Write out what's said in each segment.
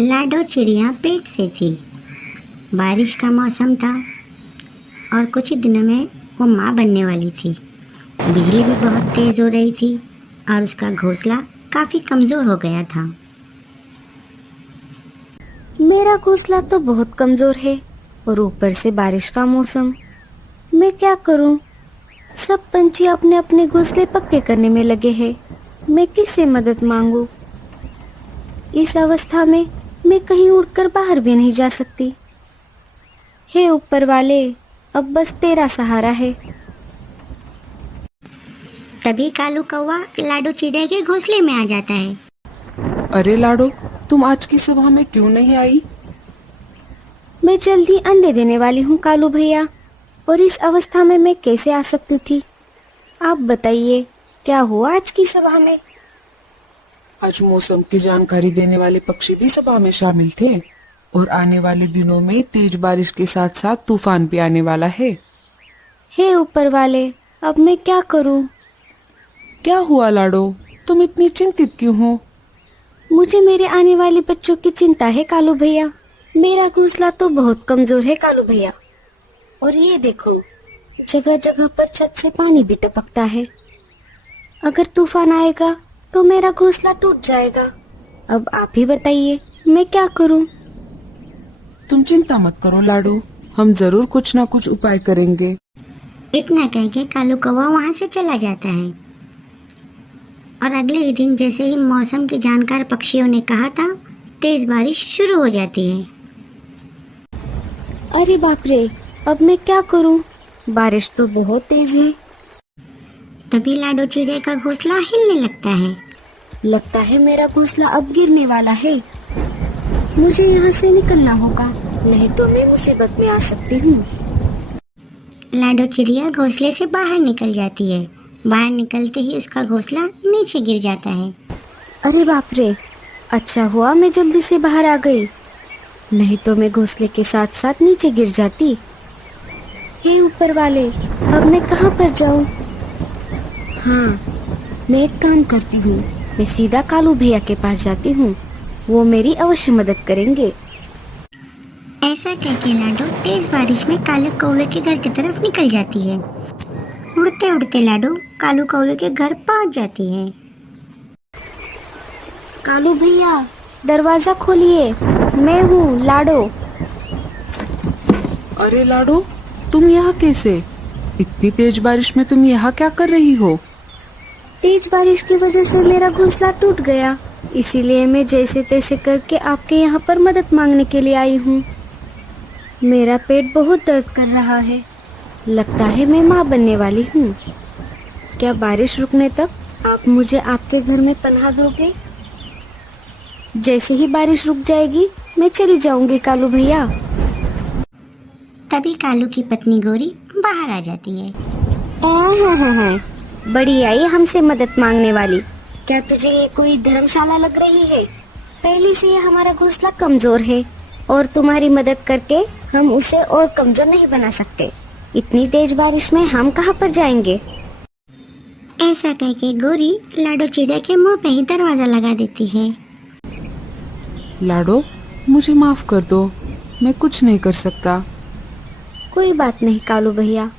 लाडो चिड़िया पेट से थी। बारिश का मौसम था और कुछ ही दिनों में वो माँ बनने वाली थी। बिजली भी बहुत तेज हो रही थी और उसका घोंसला काफी कमजोर हो गया था। मेरा घोंसला तो बहुत कमजोर है और ऊपर से बारिश का मौसम। मैं क्या करूं? सब पंछी अपने अपने घोंसले पक्के करने में लगे हैं। मैं किससे मदद मांगू? इस अवस्था में मैं कहीं उड़कर बाहर भी नहीं जा सकती। हे ऊपर वाले, अब बस तेरा सहारा है। तभी कालू कौवा लाडो चिड़िया के घोंसले में आ जाता है। अरे लाडो, तुम आज की सभा में क्यों नहीं आई? मैं जल्दी अंडे देने वाली हूँ कालू भैया, और इस अवस्था में मैं कैसे आ सकती थी? आप बताइए, क्या हुआ आज की सभा में? आज मौसम की जानकारी देने वाले पक्षी भी सभा में शामिल थे और आने वाले दिनों में तेज बारिश के साथ साथ तूफान भी आने वाला है। हे ऊपर वाले, अब मैं क्या करूं? क्या हुआ लाडो, तुम इतनी चिंतित क्यों हो? मुझे मेरे आने वाले बच्चों की चिंता है कालू भैया। मेरा घोंसला तो बहुत कमजोर है कालू भैया, और ये देखो, जगह जगह पर छत से पानी भी टपकता है। अगर तूफान आएगा तो मेरा घोंसला टूट जाएगा। अब आप ही बताइए, मैं क्या करूं? तुम चिंता मत करो लाडो, हम जरूर कुछ ना कुछ उपाय करेंगे। इतना कह के कालू कौवा वहाँ से चला जाता है और अगले ही दिन जैसे ही मौसम के जानकार पक्षियों ने कहा था, तेज बारिश शुरू हो जाती है। अरे बाप रे, अब मैं क्या करूं? बारिश तो बहुत तेज है। तभी लाडो चिड़िया का घोंसला हिलने लगता है। मेरा घोंसला अब गिरने वाला है। मुझे यहाँ से निकलना होगा, नहीं तो मैं मुसीबत में आ सकती हूँ। लाडो चिड़िया घोंसले से बाहर निकल जाती है। बाहर निकलते ही उसका घोंसला नीचे गिर जाता है। अरे बाप रे, अच्छा हुआ मैं जल्दी से बाहर आ गई, नहीं तो मैं घोंसले के साथ साथ नीचे गिर जाती। हे ऊपर वाले, अब मैं कहाँ पर जाऊँ? हाँ, मैं एक काम करती हूँ, मैं सीधा कालू भैया के पास जाती हूँ। वो मेरी अवश्य मदद करेंगे। ऐसा कह के लाडो तेज बारिश में काले कौवे के घर की तरफ निकल जाती है। उड़ते उड़ते लाडो कालू कौवे के घर पहुँच जाती है। कालू भैया, दरवाजा खोलिए, मैं हूँ लाडो। अरे लाडो, तुम यहाँ कैसे? इतनी तेज बारिश में तुम यहाँ क्या कर रही हो? तेज बारिश की वजह से मेरा घोंसला टूट गया, इसीलिए मैं जैसे तैसे करके आपके यहाँ पर मदद मांगने के लिए आई हूँ। मेरा पेट बहुत दर्द कर रहा है, लगता है मैं माँ बनने वाली हूँ। क्या बारिश रुकने तक आप मुझे आपके घर में पनाह दोगे? जैसे ही बारिश रुक जाएगी मैं चली जाऊंगी कालू भैया। तभी कालू की पत्नी गोरी बाहर आ जाती है। बड़ी आई हमसे मदद मांगने वाली। क्या तुझे ये कोई धर्मशाला लग रही है? पहले से ये हमारा घोंसला कमजोर है और तुम्हारी मदद करके हम उसे और कमजोर नहीं बना सकते। इतनी तेज बारिश में हम कहाँ पर जाएंगे? ऐसा कह के गोरी लाडो चिड़िया के मुंह पे ही दरवाजा लगा देती है। लाडो, मुझे माफ कर दो, मैं कुछ नहीं कर सकता। कोई बात नहीं कालू भैया,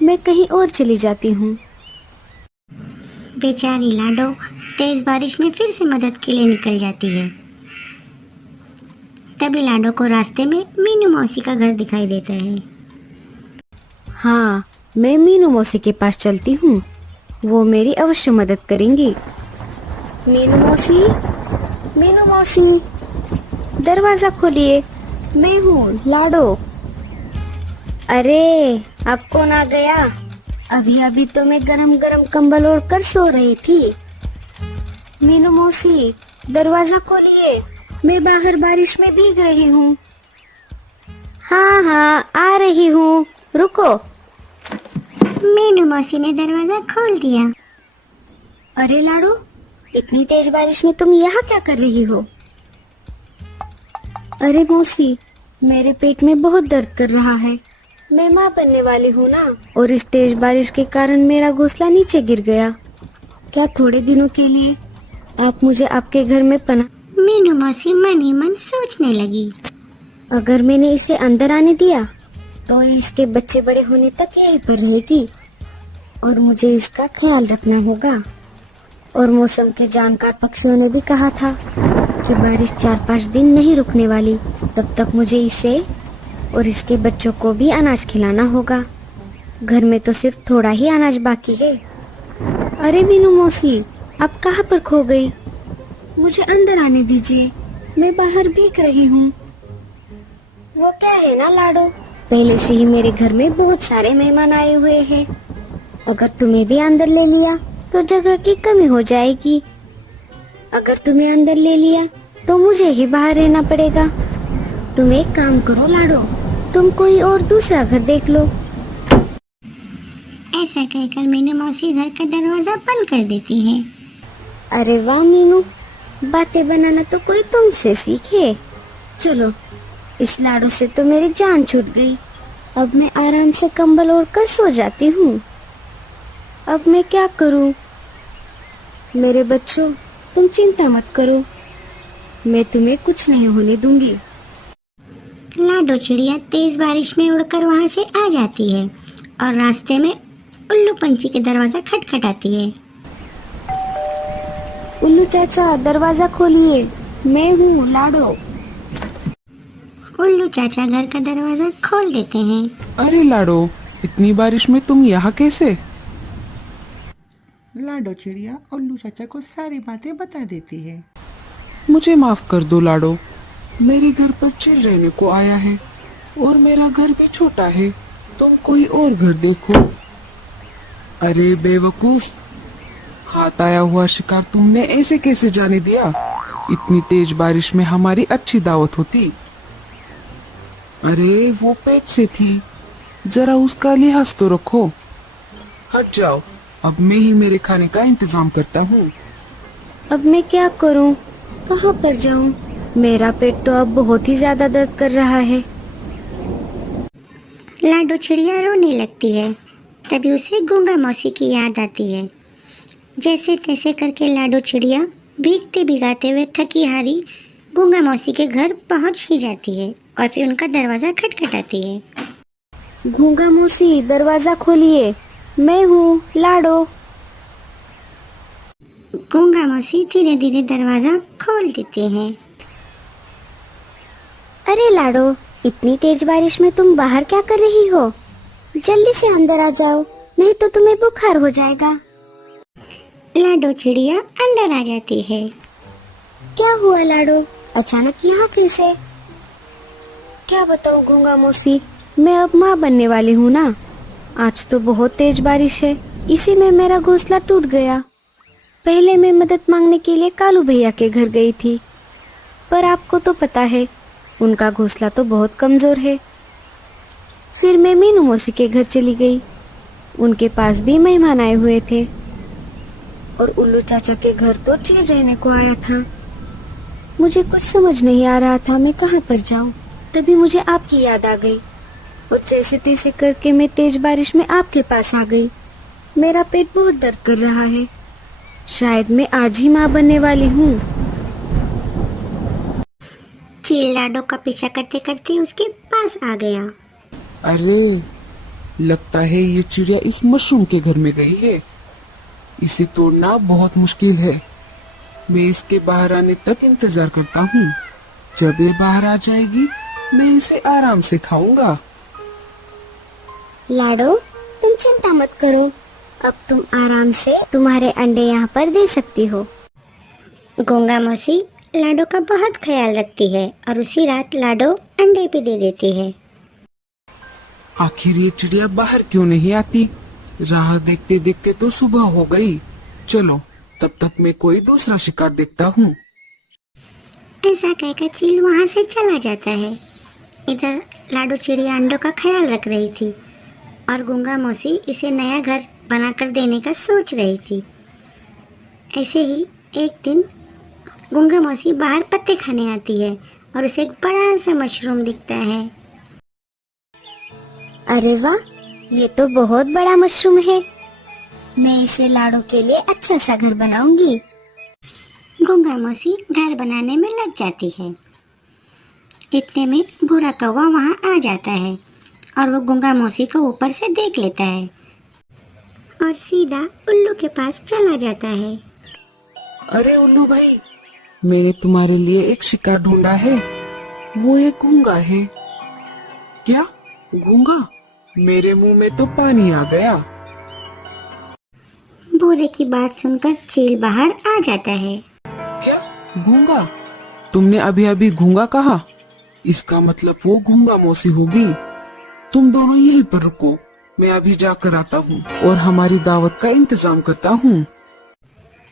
मैं कहीं और चली जाती हूँ। बेचारी लाडो तेज बारिश में फिर से मदद के लिए निकल जाती है। तभी लाडो को रास्ते में मीनू मौसी का घर दिखाई देता है। हाँ, मैं मीनू मौसी के पास चलती हूँ, वो मेरी अवश्य मदद करेंगी। मीनू मौसी, दरवाजा खोलिए, मैं हूँ लाडो। अरे, अब कौन आ गया? अभी अभी तो मैं गरम गरम कंबल ओढ़ कर सो रही थी। मीनू मौसी, दरवाजा खोलिए, मैं बाहर बारिश में भीग रही हूँ। हाँ, आ रही हूँ, रुको। मीनू मौसी ने दरवाजा खोल दिया। अरे लाडो, इतनी तेज बारिश में तुम यहाँ क्या कर रही हो? अरे मौसी, मेरे पेट में बहुत दर्द कर रहा है। मैं माँ बनने वाली हूँ ना, और इस तेज बारिश के कारण मेरा घोंसला नीचे गिर गया। क्या थोड़े दिनों के लिए आप मुझे आपके घर में पनाह? मीनू मौसी मन ही मन सोचने लगी। अगर मैंने इसे अंदर आने दिया तो इसके बच्चे बड़े होने तक यहीं पर रहेगी और मुझे इसका ख्याल रखना होगा। और मौसम के जानकार पक्षियों ने भी कहा था कि बारिश 4-5 दिन नहीं रुकने वाली। तब तक मुझे इसे और इसके बच्चों को भी अनाज खिलाना होगा। घर में तो सिर्फ थोड़ा ही अनाज बाकी है। अरे मीनू मौसी, आप कहाँ पर खो गई? मुझे अंदर आने दीजिए, मैं बाहर भीग रही हूँ। वो क्या है ना लाडो, पहले से ही मेरे घर में बहुत सारे मेहमान आए हुए हैं। अगर तुम्हें भी अंदर ले लिया तो जगह की कमी हो जाएगी। अगर तुम्हें अंदर ले लिया तो मुझे ही बाहर रहना पड़ेगा। तुम एक काम करो लाडो, तुम कोई और दूसरा घर देख लो। ऐसा कहकर मीनू मौसी घर का दरवाजा बंद कर देती है। अरे वाह मीनू, बातें बनाना तो कोई तुमसे सीखे। चलो, इस लाडो से तो मेरी जान छूट गई। अब मैं आराम से कंबल ओढ़ कर सो जाती हूँ। अब मैं क्या करूँ? मेरे बच्चों, तुम चिंता मत करो, मैं तुम्हें कुछ नहीं होने दूंगी। लाडो चिड़िया तेज बारिश में उड़कर वहां से आ जाती है और रास्ते में उल्लू पंछी के दरवाजा खटखटाती है। उल्लू चाचा, दरवाजा खोलिए, मैं हूँ लाडो। उल्लू चाचा घर का दरवाजा खोल देते हैं। अरे लाडो, इतनी बारिश में तुम यहाँ कैसे? लाडो चिड़िया उल्लू चाचा को सारी बातें बता देती है। मुझे माफ कर दो लाडो, मेरे घर पर चिल रहने को आया है और मेरा घर भी छोटा है, तुम कोई और घर देखो। अरे बेवकूफ, हाथ आया हुआ शिकार तुमने ऐसे कैसे जाने दिया? इतनी तेज बारिश में हमारी अच्छी दावत होती। अरे वो पेट से थी, जरा उसका लिहाज तो रखो। हट जाओ, अब मैं ही मेरे खाने का इंतजाम करता हूँ। अब मैं क्या करूँ, कहाँ पर जाऊँ? मेरा पेट तो अब बहुत ही ज्यादा दर्द कर रहा है। लाडो चिड़िया रोने लगती है। तभी उसे गूंगा मौसी की याद आती है। जैसे तैसे करके लाडो चिड़िया भीगते भिगाते हुए थकी हारी गूंगा मौसी के घर पहुंच ही जाती है और फिर उनका दरवाजा खटखटाती है। गूंगा मौसी, दरवाजा खोलिए, मैं हूँ लाडो। गूंगा मौसी धीरे धीरे दरवाजा खोल देते हैं। अरे लाडो, इतनी तेज बारिश में तुम बाहर क्या कर रही हो? जल्दी से अंदर आ जाओ, नहीं तो तुम्हें बुखार हो जाएगा। लाडो चिड़िया अंदर आ जाती है। क्या हुआ लाडो, अचानक यहाँ कैसे? क्या बताऊँ गूंगा मौसी, मैं अब माँ बनने वाली हूँ ना। आज तो बहुत तेज बारिश है, इसी में मेरा घोंसला टूट गया। पहले मैं मदद मांगने के लिए कालू भैया के घर गई थी, पर आपको तो पता है उनका घोंसला तो बहुत कमजोर है। फिर मैं मीनू मौसी के घर चली गई, उनके पास भी मेहमान आए हुए थे। और उल्लू चाचा के घर तो चिल रहने को आया था। मुझे कुछ समझ नहीं आ रहा था मैं कहाँ पर जाऊं। तभी मुझे आपकी याद आ गई और जैसे तैसे करके मैं तेज बारिश में आपके पास आ गई। मेरा पेट बहुत दर्द कर रहा है, शायद मैं आज ही माँ बनने वाली हूँ। चील लाडो का पीछा करते करते उसके पास आ गया। अरे, लगता है ये चिड़िया इस मशरूम के घर में गई है। इसे तोड़ना बहुत मुश्किल है। मैं इसके बाहर आने तक इंतजार करता हूँ। जब ये बाहर आ जाएगी मैं इसे आराम से खाऊंगा। लाडो, तुम चिंता मत करो, अब तुम आराम से तुम्हारे अंडे यहाँ पर दे सकती हो। गूंगा मौसी लाडो का बहुत ख्याल रखती है और उसी रात लाडो अंडे भी दे देती है। आखिर ये चिड़िया बाहर क्यों नहीं आती? राह देखते देखते तो सुबह हो गई। चलो, तब तक मैं कोई दूसरा शिकार देखता हूँ। ऐसा कहकर चील वहाँ से चला जाता है। इधर लाडो चिड़िया अंडों का ख्याल रख रही थी और गूंगा मौसी इसे नया घर बनाकर देने का सोच रही थी। ऐसे ही एक दिन गूंगा मौसी बाहर पत्ते खाने आती है और उसे एक बड़ा सा मशरूम दिखता है। अरे वाह, ये तो बहुत बड़ा मशरूम है। मैं इसे लाडो के लिए अच्छा सा घर बनाऊंगी। गूंगा मौसी घर बनाने में लग जाती है। इतने में भूरा कौवा वहाँ आ जाता है और वो गूंगा मौसी को ऊपर से देख लेता है और सीधा उल्लू के पास चला जाता है। अरे उल्लू भाई, मैंने तुम्हारे लिए एक शिकार ढूंढा है। वो एक गूंगा है। क्या? गूंगा? मेरे मुंह में तो पानी आ गया। भूरे की बात सुनकर चील बाहर आ जाता है। क्या? गूंगा? तुमने अभी अभी गूंगा कहा? इसका मतलब वो गूंगा मौसी होगी। तुम दोनों यहीं पर रुको, मैं अभी जाकर आता हूँ और हमारी दावत का इंतजाम करता हूँ।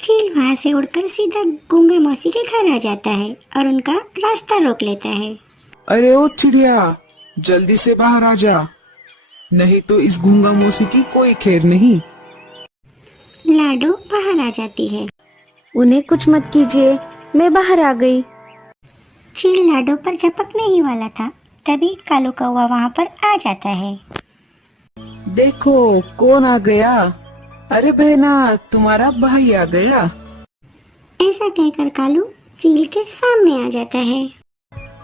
चील वहाँ से उड़कर सीधा गूंगा मौसी के घर आ जाता है और उनका रास्ता रोक लेता है। अरे ओ चिड़िया, जल्दी से बाहर आ जा, नहीं तो इस गूंगा मौसी की कोई खैर नहीं। लाडो बाहर आ जाती है। उन्हें कुछ मत कीजिए, मैं बाहर आ गई। चील लाडो पर झपकने ही वाला था, तभी कालू कौवा वहाँ पर आ जाता है। देखो कौन आ गया। अरे बहना, तुम्हारा भाई आ गया। ऐसा कहकर कालू चील के सामने आ जाता है।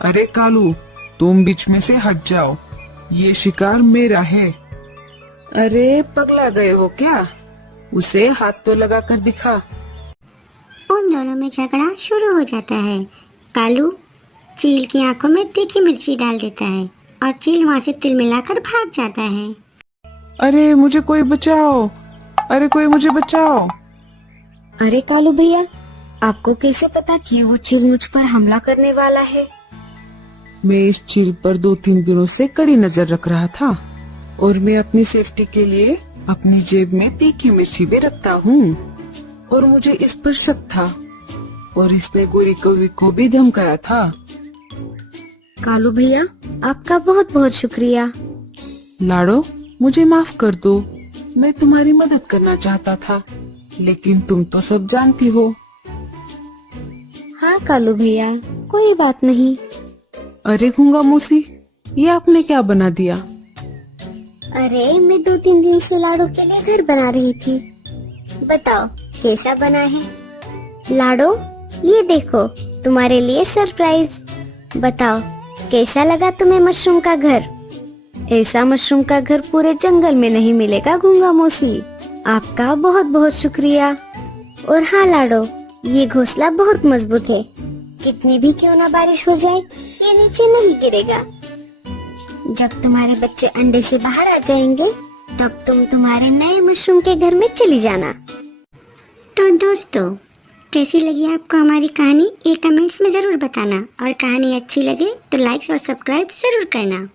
अरे कालू, तुम बीच में से हट जाओ, ये शिकार मेरा है। अरे पगला गए हो क्या? उसे हाथ तो लगा कर दिखा। उन दोनों में झगड़ा शुरू हो जाता है। कालू चील की आंखों में तीखी मिर्ची डाल देता है और चील वहाँ से तिल मिलाकर भाग जाता है। अरे मुझे कोई बचाओ, अरे कोई मुझे बचाओ। अरे कालू भैया, आपको कैसे पता कि वो चील मुझ पर हमला करने वाला है? मैं इस चील पर 2-3 दिनों से कड़ी नजर रख रहा था और मैं अपनी सेफ्टी के लिए अपनी जेब में तीखी मिर्ची भी रखता हूँ और मुझे इस पर शक था और इसने गोरी कौवी को भी धमकाया था। कालू भैया, आपका बहुत बहुत शुक्रिया। लाडो, मुझे माफ कर दो, मैं तुम्हारी मदद करना चाहता था, लेकिन तुम तो सब जानती हो। हाँ कालू भैया, कोई बात नहीं। अरे गूंगा मौसी, ये आपने क्या बना दिया? अरे मैं 2-3 दिन से लाडो के लिए घर बना रही थी। बताओ कैसा बना है? लाडो, ये देखो तुम्हारे लिए सरप्राइज। बताओ कैसा लगा तुम्हें मशरूम का घर? ऐसा मशरूम का घर पूरे जंगल में नहीं मिलेगा गूंगा मौसी। आपका बहुत बहुत शुक्रिया। और हाँ लाडो, ये घोंसला बहुत मजबूत है, कितनी भी क्यों ना बारिश हो जाए ये नीचे नहीं गिरेगा। जब तुम्हारे बच्चे अंडे से बाहर आ जाएंगे तब तुम तुम्हारे नए मशरूम के घर में चली जाना। तो दोस्तों, कैसी लगी आपको हमारी कहानी, ये कमेंट्स में ज़रूर बताना और कहानी अच्छी लगे तो लाइक्स और सब्सक्राइब ज़रूर करना।